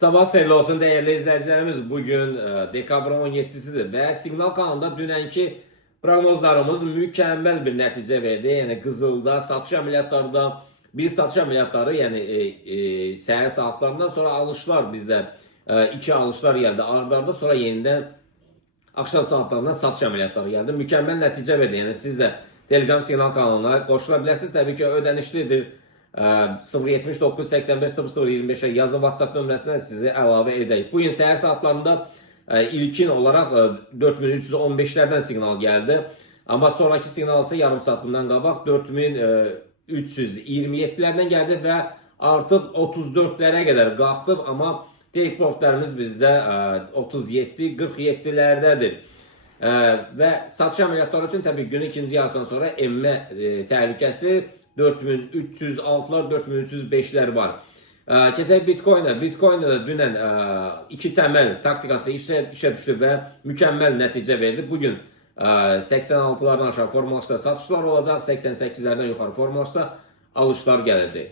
Sabah xeyirli olsun değerli izleyicilerimiz. Bugün dekabrın 17'sidir ve Signal kanalında dünenki prognozlarımız mükemmel bir netice verdi. Yani Qızılda satış ameliyatlarında bir satış ameliyatları yani səhər saatlarından sonra alışlar bizde iki alışlar geldi ardarda, sonra yeniden akşam saatlarından satış ameliyatları geldi. Mükemmel netice verdi. Yani siz de Telegram Signal kanalına qoşulabilirsiniz. Tabii ki ödənişlidir. 079 85 00 25'e yazı WhatsApp nömrəsindən sizi əlavə edək. Bugün səhər saatlarında ilkin olarak 4315'lerden signal geldi. Ama sonraki signal ise yarım saat bundan qabaq 4327'lerden geldi ve artık 34'lere kadar qalxdı. Ama Teleportlarımız bizde 37-47'lerdedir. Ve satış ameliyatları için tabii günün ikinci yarısından sonra emme tehlikesi 4306'lar 4305'ler var. Keçək Bitcoin'e. Bitcoin'de de dünen iki temel taktikası işe düştü ve mükemmel netice verdi. Bugün 86'lardan aşağı formalaşda satışlar olacak, 88'lerden yukarı formalaşda alışlar gelecek.